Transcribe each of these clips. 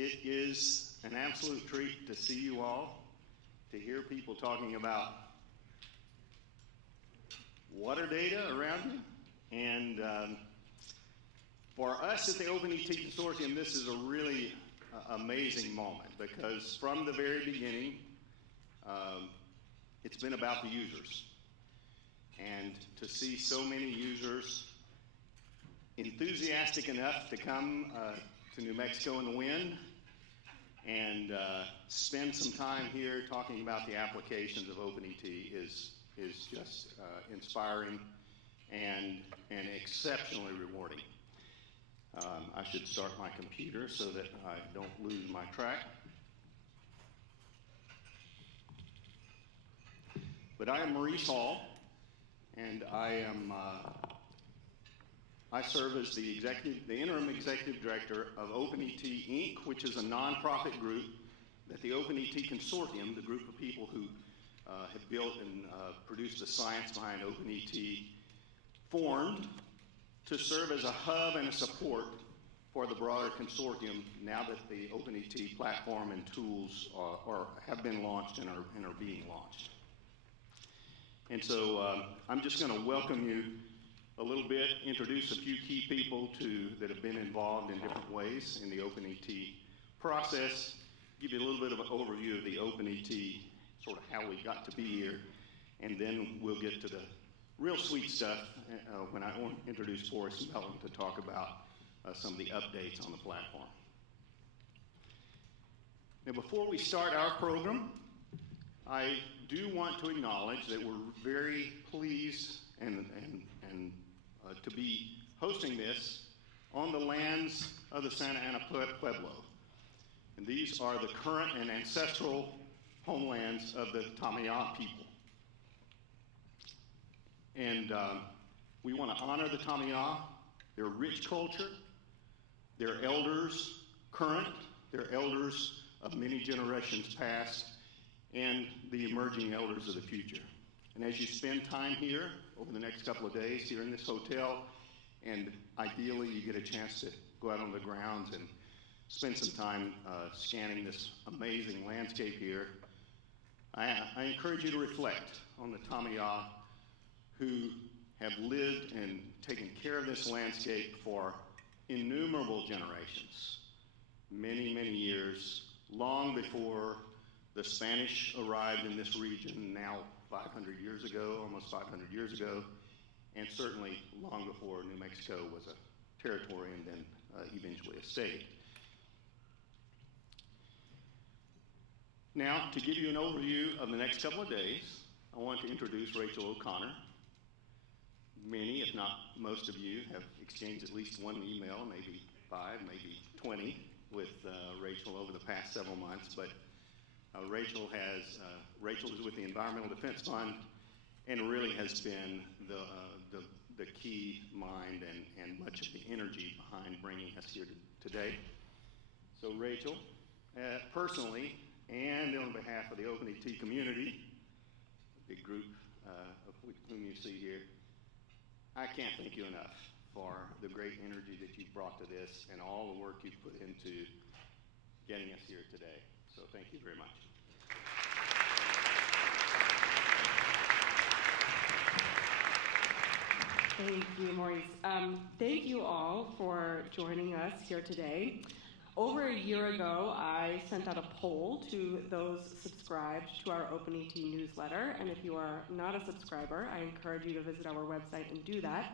It is an absolute treat to see you all, to hear people talking about water data around you. And for us at the OpenET Consortium, this is a really amazing moment because from the very beginning, it's been about the users. And to see so many users enthusiastic enough to come to New Mexico in the wind and spend some time here talking about the applications of OpenET is just inspiring and exceptionally rewarding. I should start my computer so that I don't lose my track. But I am Maurice Hall, and I serve as the interim executive director of OpenET Inc., which is a nonprofit group that the OpenET Consortium, the group of people who have built and produced the science behind OpenET, formed to serve as a hub and a support for the broader consortium now that the OpenET platform and tools have been launched and are being launched. And so I'm just going to welcome you a little bit, introduce a few key people that have been involved in different ways in the OpenET process, give you a little bit of an overview of the OpenET, sort of how we got to be here, and then we'll get to the real sweet stuff when I introduce Forrest and Melvin to talk about some of the updates on the platform. Now, before we start our program, I do want to acknowledge that we're very pleased and to be hosting this on the lands of the Santa Ana Pueblo. And these are the current and ancestral homelands of the Tamiya people. And we want to honor the Tamiya, their rich culture, their elders current, their elders of many generations past, and the emerging elders of the future. And as you spend time here over the next couple of days here in this hotel, and ideally you get a chance to go out on the grounds and spend some time scanning this amazing landscape here, I encourage you to reflect on the Tamiya who have lived and taken care of this landscape for innumerable generations, many, many years, long before the Spanish arrived in this region now 500 years ago, almost 500 years ago, and certainly long before New Mexico was a territory and then eventually a state. Now, to give you an overview of the next couple of days, I want to introduce Rachel O'Connor. Many, if not most of you, have exchanged at least one email, maybe 5, maybe 20, with Rachel over the past several months, but Rachel is with the Environmental Defense Fund and really has been the key mind and much of the energy behind bringing us here today. So Rachel, personally, and on behalf of the OpenET community, a big group of whom you see here, I can't thank you enough for the great energy that you've brought to this and all the work you've put into getting us here today. So thank you very much. Thank you, Maurice. Thank you all for joining us here today. Over a year ago, I sent out a poll to those subscribed to our OpenET newsletter, and if you are not a subscriber, I encourage you to visit our website and do that.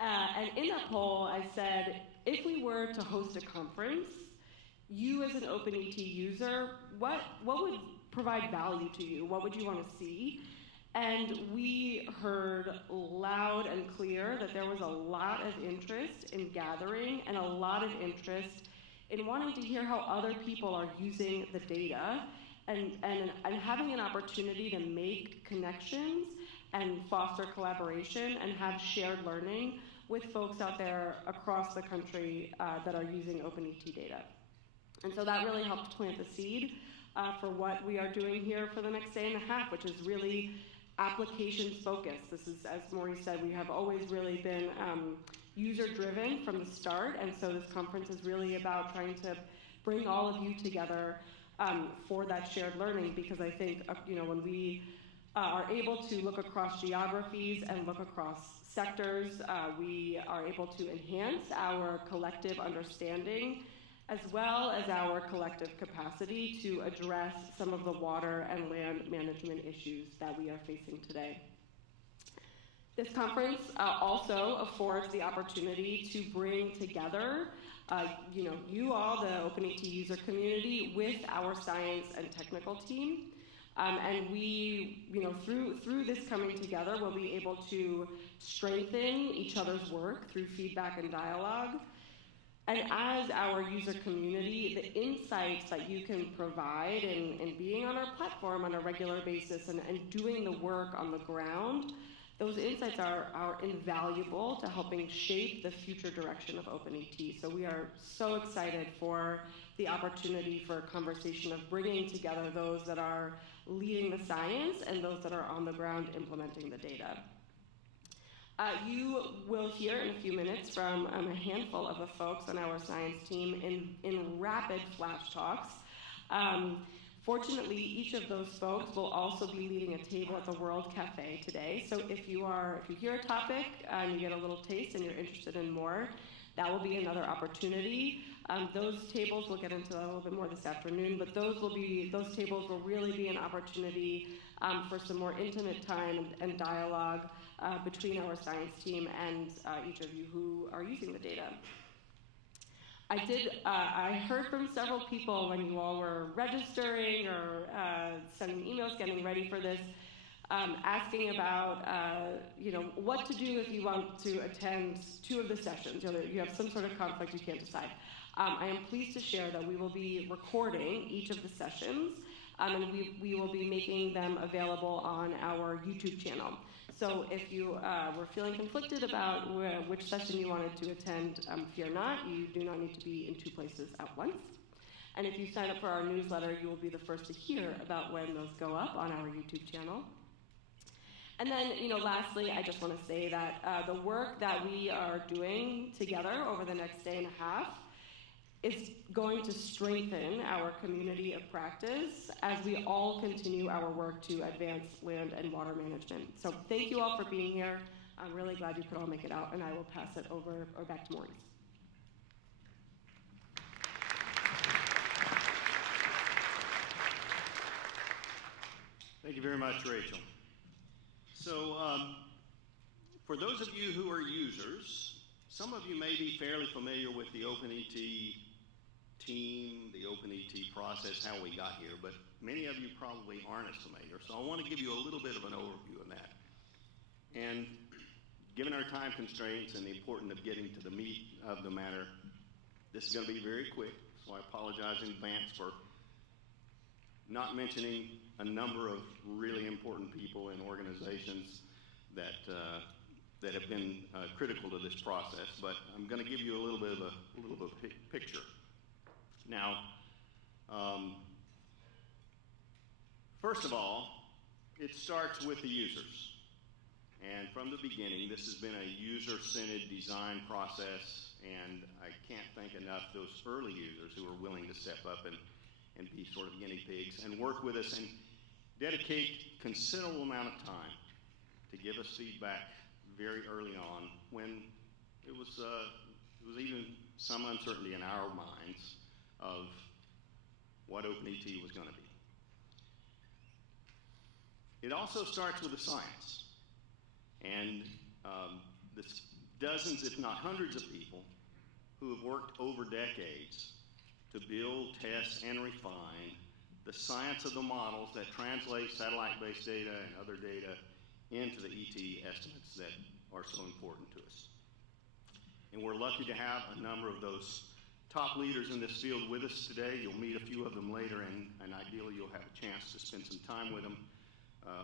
And in that poll, I said, if we were to host a conference, you as an OpenET user, what would provide value to you? What would you want to see? And we heard loud and clear that there was a lot of interest in gathering and a lot of interest in wanting to hear how other people are using the data and having an opportunity to make connections and foster collaboration and have shared learning with folks out there across the country that are using OpenET data. And so that really helped plant the seed for what we are doing here for the next day and a half, which is really applications focused. This is, as Maurice said, we have always really been user driven from the start, and so this conference is really about trying to bring all of you together for that shared learning, because I think when we are able to look across geographies and look across sectors, we are able to enhance our collective understanding as well as our collective capacity to address some of the water and land management issues that we are facing today. This conference also affords the opportunity to bring together you all, the OpenET user community, with our science and technical team. And we, through this coming together, we'll be able to strengthen each other's work through feedback and dialogue. And as our user community, the insights that you can provide in being on our platform on a regular basis and doing the work on the ground, those insights are invaluable to helping shape the future direction of OpenET. So we are so excited for the opportunity for a conversation of bringing together those that are leading the science and those that are on the ground implementing the data. You will hear in a few minutes from a handful of the folks on our science team in rapid flash talks. Fortunately, each of those folks will also be leading a table at the World Cafe today. So if you hear a topic and you get a little taste and you're interested in more, that will be another opportunity. Those tables, we'll get into that a little bit more this afternoon, but those tables will really be an opportunity for some more intimate time and dialogue between our science team and each of you who are using the data. I heard from several people when you all were registering or sending emails, getting ready for this, asking about what to do if you want to attend two of the sessions. You have some sort of conflict, you can't decide. I am pleased to share that we will be recording each of the sessions, and we will be making them available on our YouTube channel. So if you were feeling conflicted about which session you wanted to attend, fear not, you do not need to be in two places at once. And if you sign up for our newsletter, you will be the first to hear about when those go up on our YouTube channel. And then, lastly, I just want to say that the work that we are doing together over the next day and a half is going to strengthen our community of practice as we all continue our work to advance land and water management. So thank you all for being here. I'm really glad you could all make it out, and I will pass it over or back to Maurice. Thank you very much, Rachel. So for those of you who are users, some of you may be fairly familiar with the OpenET team, the OpenET process, how we got here, but many of you probably aren't as familiar. So I want to give you a little bit of an overview of that. And given our time constraints and the importance of getting to the meat of the matter, this is going to be very quick, so I apologize in advance for not mentioning a number of really important people and organizations that have been critical to this process, but I'm going to give you a little bit of a picture. Now, first of all, it starts with the users. And from the beginning, this has been a user-centered design process, and I can't thank enough those early users who are willing to step up and be sort of guinea pigs and work with us and dedicate considerable amount of time to give us feedback very early on when it was even some uncertainty in our minds of what OpenET was going to be. It also starts with the science. And this dozens, if not hundreds of people who have worked over decades to build, test, and refine the science of the models that translate satellite-based data and other data into the ET estimates that are so important to us. And we're lucky to have a number of those top leaders in this field with us today. You'll meet a few of them later, and ideally you'll have a chance to spend some time with them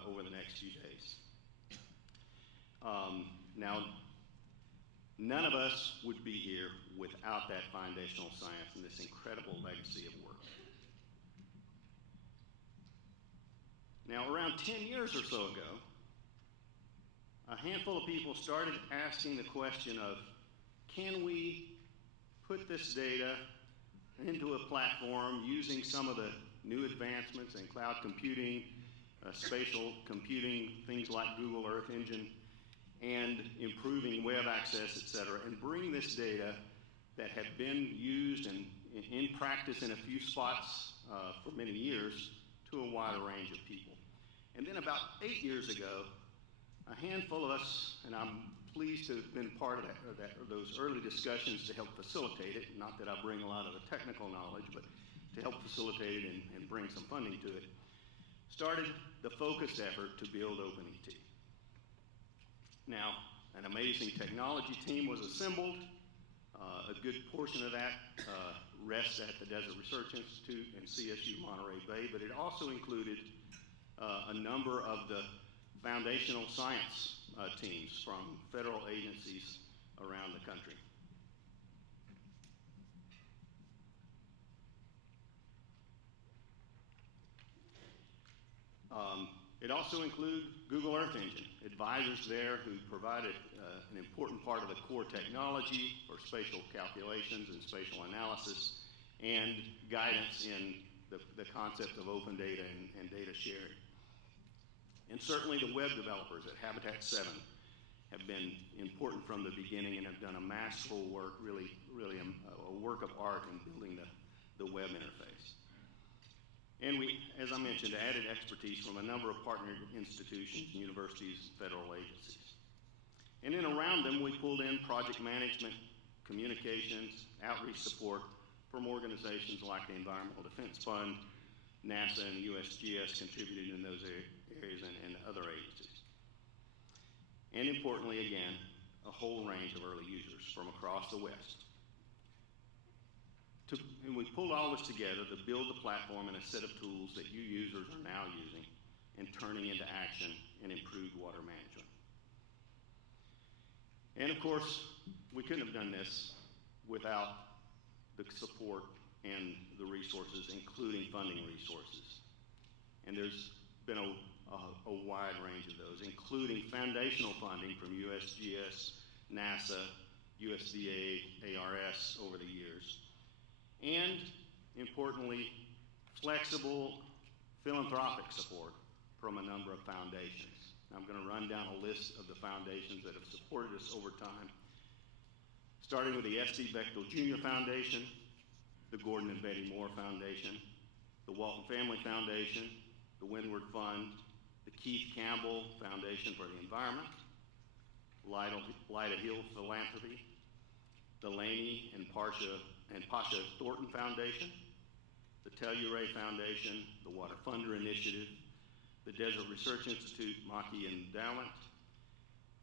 over the next few days. Now, none of us would be here without that foundational science and this incredible legacy of work. Now, around 10 years or so ago, a handful of people started asking the question of, can we put this data into a platform using some of the new advancements in cloud computing, spatial computing, things like Google Earth Engine, and improving web access, et cetera, and bring this data that had been used and in practice in a few spots for many years to a wider range of people. And then about 8 years ago, a handful of us, and I'm pleased to have been part of those early discussions to help facilitate it, not that I bring a lot of the technical knowledge, but to help facilitate it and bring some funding to it, started the focused effort to build OpenET. Now, an amazing technology team was assembled. A good portion of that rests at the Desert Research Institute and CSU Monterey Bay, but it also included a number of the foundational science teams from federal agencies around the country. It also includes Google Earth Engine, advisors there who provided an important part of the core technology for spatial calculations and spatial analysis, and guidance in the concept of open data and data sharing. And certainly the web developers at Habitat 7 have been important from the beginning and have done a masterful work, really a work of art in building the web interface. And we, as I mentioned, added expertise from a number of partner institutions, universities, federal agencies. And then around them, we pulled in project management, communications, outreach support from organizations like the Environmental Defense Fund, NASA, and USGS contributed in those areas, and other agencies. And importantly, again, a whole range of early users from across the West. And we pulled all this together to build the platform and a set of tools that you users are now using and turning into action and improved water management. And of course, we couldn't have done this without the support and the resources, including funding resources. And there's been a wide range of those, including foundational funding from USGS, NASA, USDA, ARS over the years. And, importantly, flexible philanthropic support from a number of foundations. I'm going to run down a list of the foundations that have supported us over time, starting with the S.D. Bechtel Jr. Foundation, the Gordon and Betty Moore Foundation, the Walton Family Foundation, the Windward Fund, the Keith Campbell Foundation for the Environment, Lyda Hill Philanthropy, the Laney and Pasha Thornton Foundation, the Telluride Foundation, the Water Funder Initiative, the Desert Research Institute Mackey Endowment,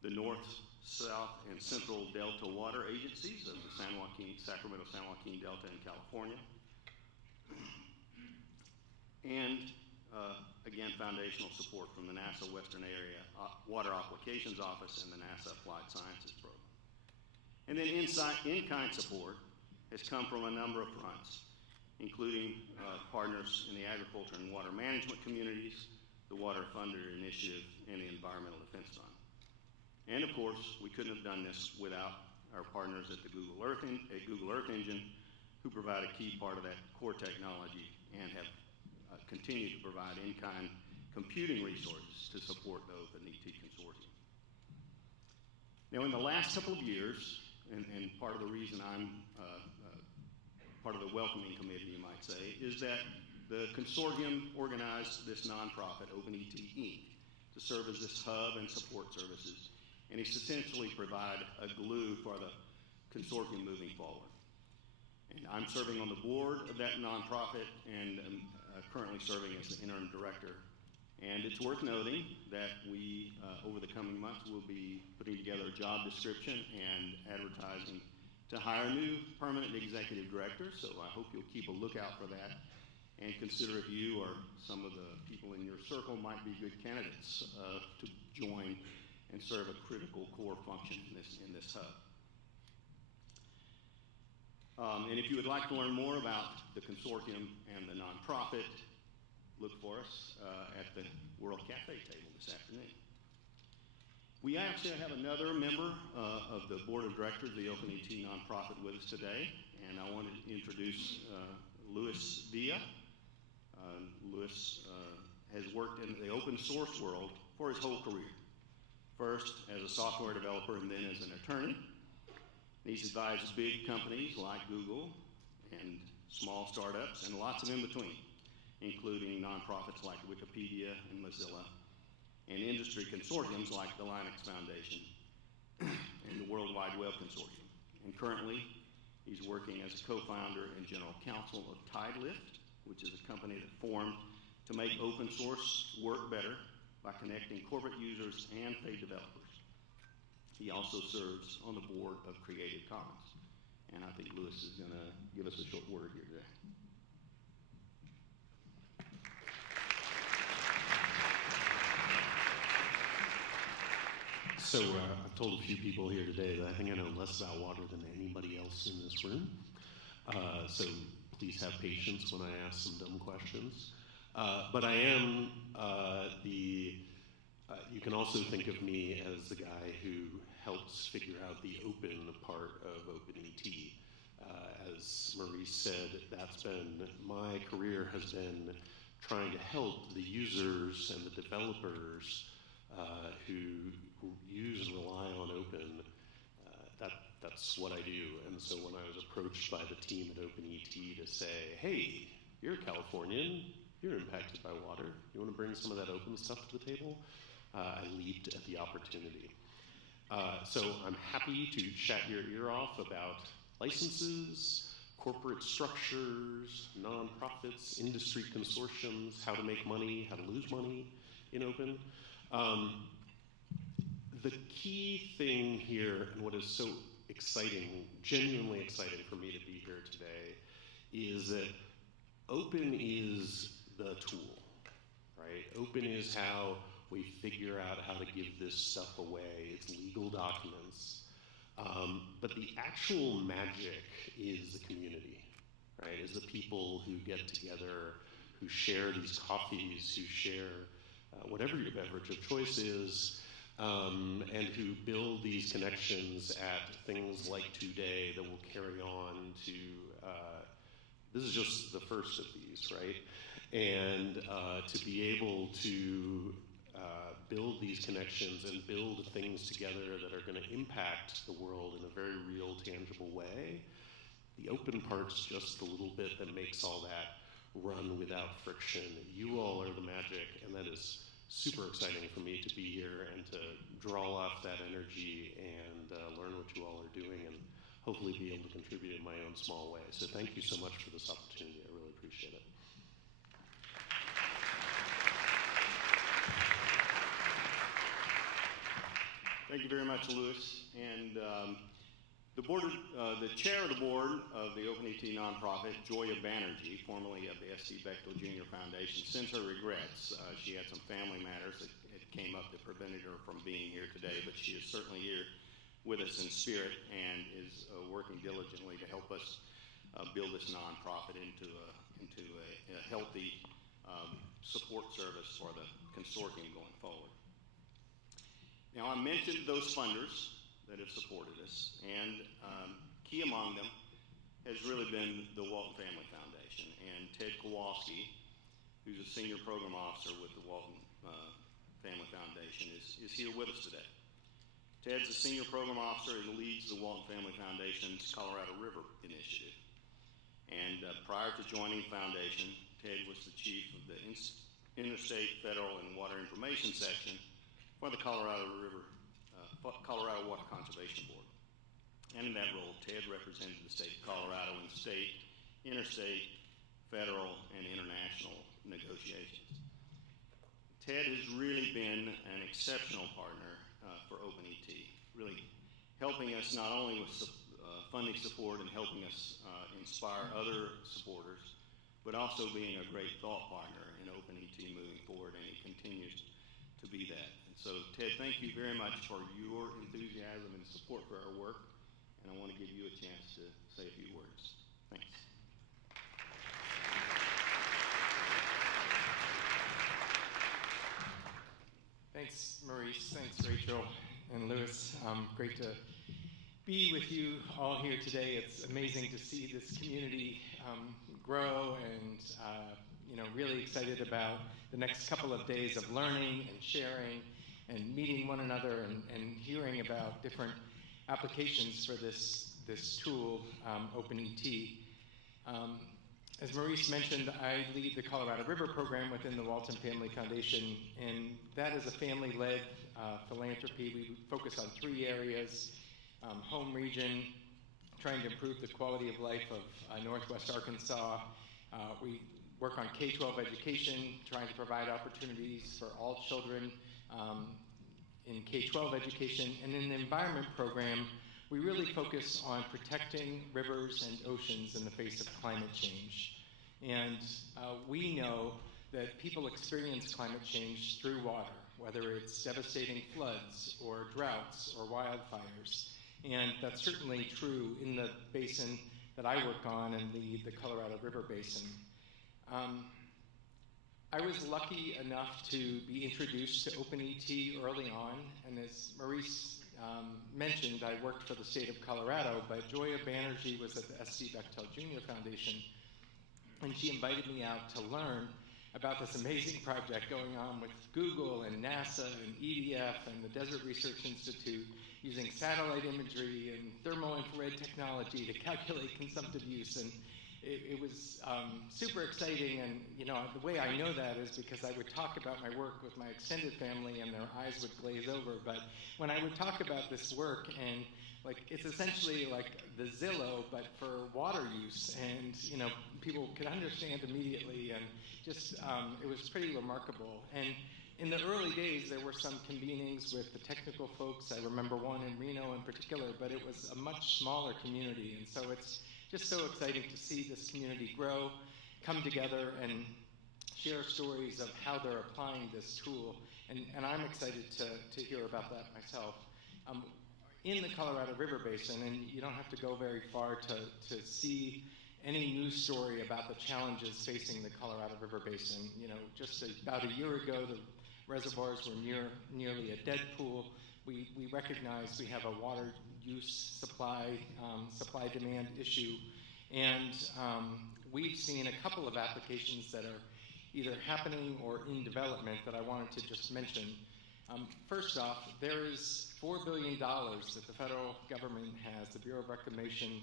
the North, South, and Central Delta Water Agencies of the Sacramento San Joaquin Delta in California, and again, foundational support from the NASA Western Area Water Applications Office and the NASA Applied Sciences Program. And then in-kind support has come from a number of fronts, including partners in the agriculture and water management communities, the Water Funder Initiative, and the Environmental Defense Fund. And of course, we couldn't have done this without our partners at the Google Earth Engine, who provide a key part of that core technology and have continued to provide in-kind computing resources to support the OpenET Consortium. Now, in the last couple of years, and part of the reason I'm part of the welcoming committee, you might say, is that the consortium organized this nonprofit, OpenET Inc., to serve as this hub and support services, and essentially provide a glue for the consortium moving forward. And I'm serving on the board of that nonprofit and currently serving as the interim director. And it's worth noting that we, over the coming months, will be putting together a job description and advertising to hire a new permanent executive director, so I hope you'll keep a lookout for that and consider if you or some of the people in your circle might be good candidates to join and serve a critical core function in this hub. And if you would like to learn more about the consortium and the nonprofit, look for us at the World Cafe table this afternoon. We actually have another member of the board of directors of the OpenET nonprofit with us today, And I want to introduce Luis Villa. Luis has worked in the open source world for his whole career. First as a software developer and then as an attorney. He's advised big companies like Google and small startups and lots of in between, including nonprofits like Wikipedia and Mozilla, and industry consortiums like the Linux Foundation and the World Wide Web Consortium. And currently, he's working as a co-founder and general counsel of TideLift, which is a company that formed to make open source work better by connecting corporate users and paid developers. He also serves on the board of Creative Commons. And I think Luis is going to give us a short word here today. So I've told a few people here today that I think I know less about water than anybody else in this room. So please have patience when I ask some dumb questions. But I am you can also think of me as the guy who helps figure out the open part of OpenET. As Maurice said, that's been, my career has been trying to help the users and the developers who use and rely on open. That's what I do. And so when I was approached by the team at OpenET to say, hey, you're a Californian, you're impacted by water, you want to bring some of that open stuff to the table? I leaped at the opportunity. So I'm happy to chat your ear off about licenses, corporate structures, nonprofits, industry consortiums, how to make money, how to lose money in open. The key thing here, and what is so exciting, genuinely exciting for me to be here today, is that open is the tool, right? Open is how we figure out how to give this stuff away. It's legal documents. But the actual magic is the community, right? Is the people who get together, who share these coffees, who share whatever your beverage of choice is, and who build these connections at things like today that will carry on to, this is just the first of these, right? And to be able to build these connections and build things together that are going to impact the world in a very real, tangible way. The open part's just the little bit that makes all that run without friction. You all are the magic, and that is super exciting for me to be here and to draw off that energy and learn what you all are doing and hopefully be able to contribute in my own small way. So thank you so much for this opportunity. I really appreciate it. Thank you very much, Luis. And the chair of the board of the OpenET nonprofit, Joya Banerjee, formerly of the S.C. Bechtel Jr. Foundation, sends her regrets. She had some family matters that came up that prevented her from being here today, but she is certainly here with us in spirit and is working diligently to help us build this nonprofit into a healthy support service for the consortium going forward. Now, I mentioned those funders that have supported us, and key among them has really been the Walton Family Foundation. And Ted Kowalski, who's a senior program officer with the Walton Family Foundation, is here with us today. Ted's a senior program officer and leads the Walton Family Foundation's Colorado River Initiative. And prior to joining the foundation, Ted was the chief of the Interstate, Federal, and Water Information Section for the Colorado Water Conservation Board. And in that role, Ted represented the state of Colorado in state, interstate, federal, and international negotiations. Ted has really been an exceptional partner for OpenET, really helping us not only with funding support and helping us inspire other supporters, but also being a great thought partner in OpenET moving forward, and he continues to be that. And so, Ted, thank you very much for your enthusiasm and support for our work, and I want to give you a chance to say a few words. Thanks. Thanks, Maurice. Thanks, Rachel and Louis. Great to be with you all here today. It's amazing to see this community grow, and really excited about the next couple of days of learning and sharing and meeting one another and hearing about different applications for this tool, OpenET. As Maurice mentioned, I lead the Colorado River program within the Walton Family Foundation, and that is a family-led philanthropy. We focus on 3 areas: home region, trying to improve the quality of life of Northwest Arkansas. We work on K-12 education, trying to provide opportunities for all children in K-12 education. And in the environment program, we really focus on protecting rivers and oceans in the face of climate change. And we know that people experience climate change through water, whether it's devastating floods or droughts or wildfires. And that's certainly true in the basin that I work on and the Colorado River Basin. I was lucky enough to be introduced to OpenET early on, and as Maurice mentioned, I worked for the state of Colorado, but Joya Banerjee was at the S.C. Bechtel Jr. Foundation, and she invited me out to learn about this amazing project going on with Google and NASA and EDF and the Desert Research Institute, using satellite imagery and thermal infrared technology to calculate consumptive use. And it was super exciting, and the way I know that is because I would talk about my work with my extended family and their eyes would glaze over. But when I would talk about this work, and it's essentially like the Zillow but for water use, and people could understand immediately, and just it was pretty remarkable. And in the early days, there were some convenings with the technical folks. I remember one in Reno in particular, but it was a much smaller community, and so it's just so exciting to see this community grow, come together, and share stories of how they're applying this tool. And I'm excited to hear about that myself. In the Colorado River Basin, and you don't have to go very far to see any news story about the challenges facing the Colorado River Basin. Just about a year ago, the reservoirs were nearly a dead pool. We recognize we have a water use supply-demand issue, and we've seen a couple of applications that are either happening or in development that I wanted to just mention. First off, there is $4 billion that the federal government has, the Bureau of Reclamation,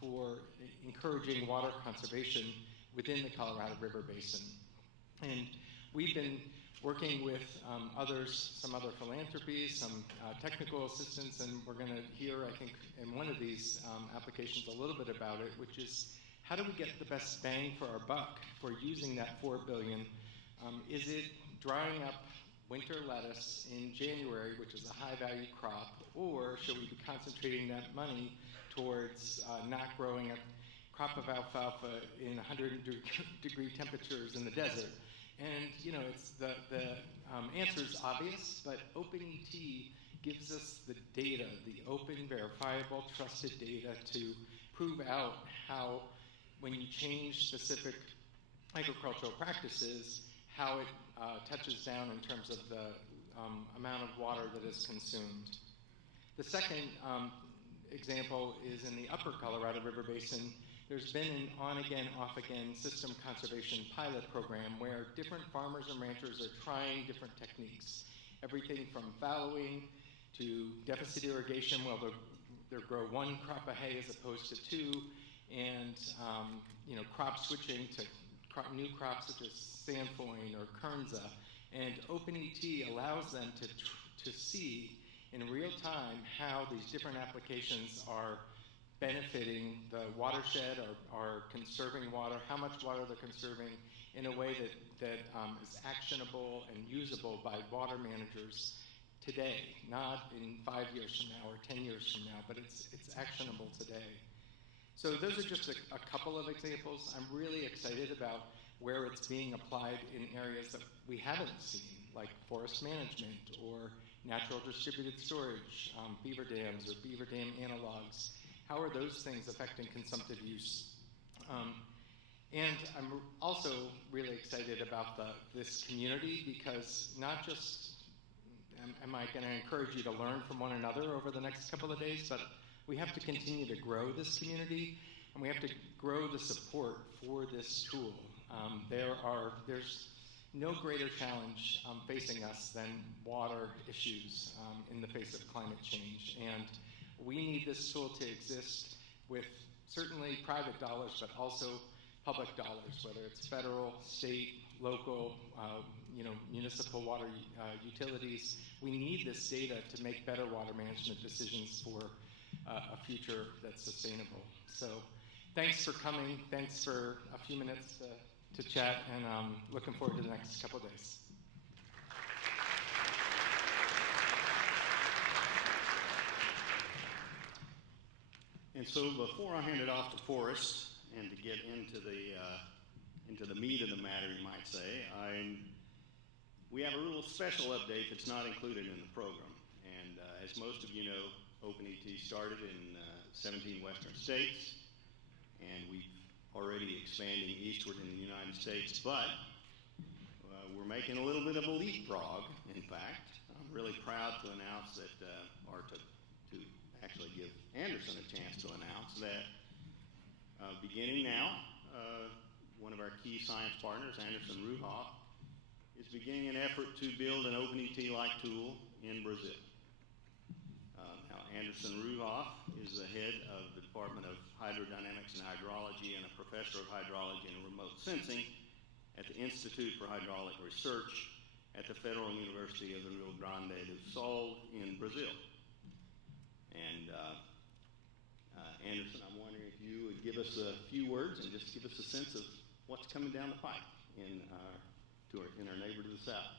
for encouraging water conservation within the Colorado River Basin. And we've been working with some other philanthropies, some technical assistance, and we're going to hear, I think, in one of these applications a little bit about it, which is how do we get the best bang for our buck for using that $4 billion? Is it drying up winter lettuce in January, which is a high-value crop, or should we be concentrating that money towards not growing a crop of alfalfa in 100-degree temperatures in the desert? And it's the answer is obvious, but OpenET gives us the data, the open, verifiable, trusted data to prove out how, when you change specific agricultural practices, how it touches down in terms of the amount of water that is consumed. The second example is in the upper Colorado River Basin. There's been an on-again, off-again system conservation pilot program where different farmers and ranchers are trying different techniques. Everything from fallowing to deficit irrigation, well, they'll grow one crop of hay as opposed to 2, and crop switching to new crops such as sainfoin or kernza. And OpenET allows them to see in real time how these different applications are benefiting the watershed or conserving water, how much water they're conserving in a way that is actionable and usable by water managers today, not in 5 years from now or 10 years from now, but it's actionable today. So those are just a couple of examples. I'm really excited about where it's being applied in areas that we haven't seen, like forest management or natural distributed storage, beaver dams or beaver dam analogs. How are those things affecting consumptive use? And I'm also really excited about this community, because not just am I going to encourage you to learn from one another over the next couple of days, but we have to continue to grow this community, and we have to grow the support for this tool. There's no greater challenge facing us than water issues in the face of climate change. And we need this tool to exist with certainly private dollars, but also public dollars, whether it's federal, state, local, municipal water utilities. We need this data to make better water management decisions for a future that's sustainable. So thanks for coming. Thanks for a few minutes to chat, and looking forward to the next couple of days. And so before I hand it off to Forrest and to get into the meat of the matter, you might say, we have a little special update that's not included in the program. And as most of you know, OpenET started in 17 western states, and we've already expanding eastward in the United States, but we're making a little bit of a leapfrog, in fact. I'm really proud to announce that, or to actually give Anderson a chance to announce that beginning now, one of our key science partners, Anderson Ruhoff, is beginning an effort to build an OpenET-like tool in Brazil. Now, Anderson Ruhoff is the head of the Department of Hydrodynamics and Hydrology and a professor of hydrology and remote sensing at the Institute for Hydraulic Research at the Federal University of the Rio Grande do Sul in Brazil. And Anderson, I'm wondering if you would give us a few words and just give us a sense of what's coming down the pipe in our neighbor to the south.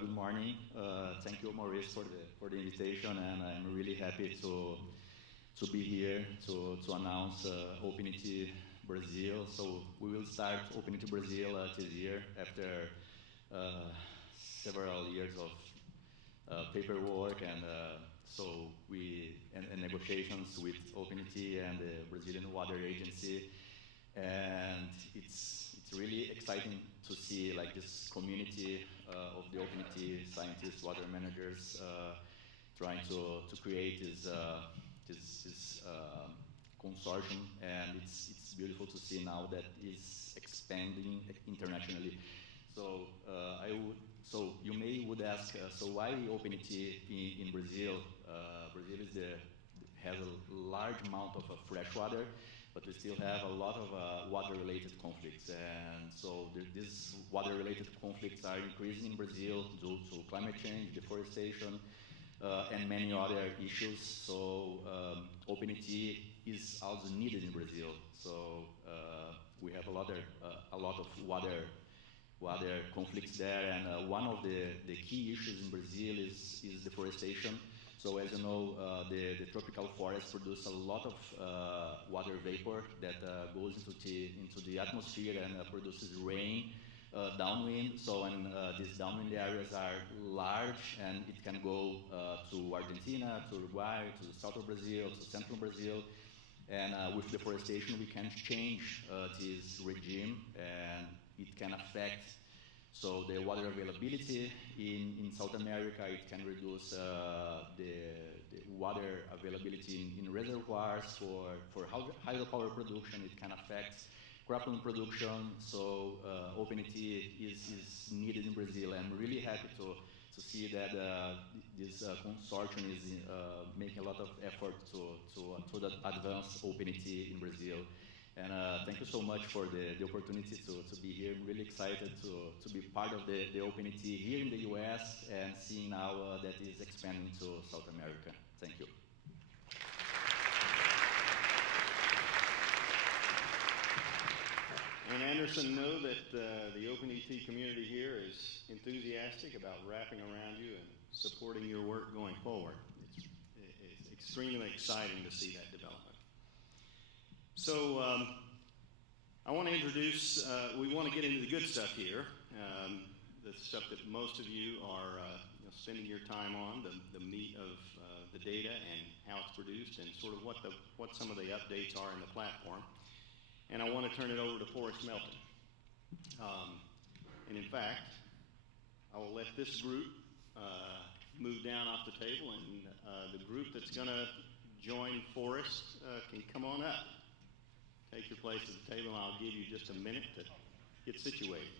Good morning. Thank you, Maurice, for the invitation, and I'm really happy to be here to announce OpenET Brazil. So we will start OpenET Brazil this year after several years of paperwork and negotiations with OpenET and the Brazilian Water Agency, and it's really exciting to see like this community of the OpenET scientists, water managers, trying to create this consortium, and it's beautiful to see now that is expanding internationally. So you would ask, so why OpenET in Brazil? Brazil has a large amount of fresh water, but we still have a lot of water-related conflicts. And so these water-related conflicts are increasing in Brazil due to climate change, deforestation, and many other issues. So OpenET is also needed in Brazil. So we have a lot of water conflicts there, and one of the key issues in Brazil is deforestation. So as you know, the tropical forests produce a lot of water vapor that goes into the atmosphere and produces rain downwind. So these downwind areas are large, and it can go to Argentina, to Uruguay, to the south of Brazil, to central Brazil. And with deforestation, we can change this regime, and it can affect the water availability in South America. It can reduce the water availability in reservoirs for hydropower production. It can affect cropland production. So OpenET is needed in Brazil. I'm really happy to see that this consortium is making a lot of effort to advance OpenET in Brazil. And thank you so much for the opportunity to be here. I'm really excited to be part of the OpenET here in the US and seeing now that is expanding to South America. Thank you. And Anderson, know that the OpenET community here is enthusiastic about wrapping around you and supporting your work going forward. It's extremely exciting to see that development. So I want to introduce, we want to get into the good stuff here, the stuff that most of you are spending your time on, the meat of the data and how it's produced and sort of what some of the updates are in the platform. And I want to turn it over to Forrest Melton. And in fact, I will let this group move down off the table, and the group that's going to join Forrest can come on up. Take your place at the table, and I'll give you just a minute to get situated.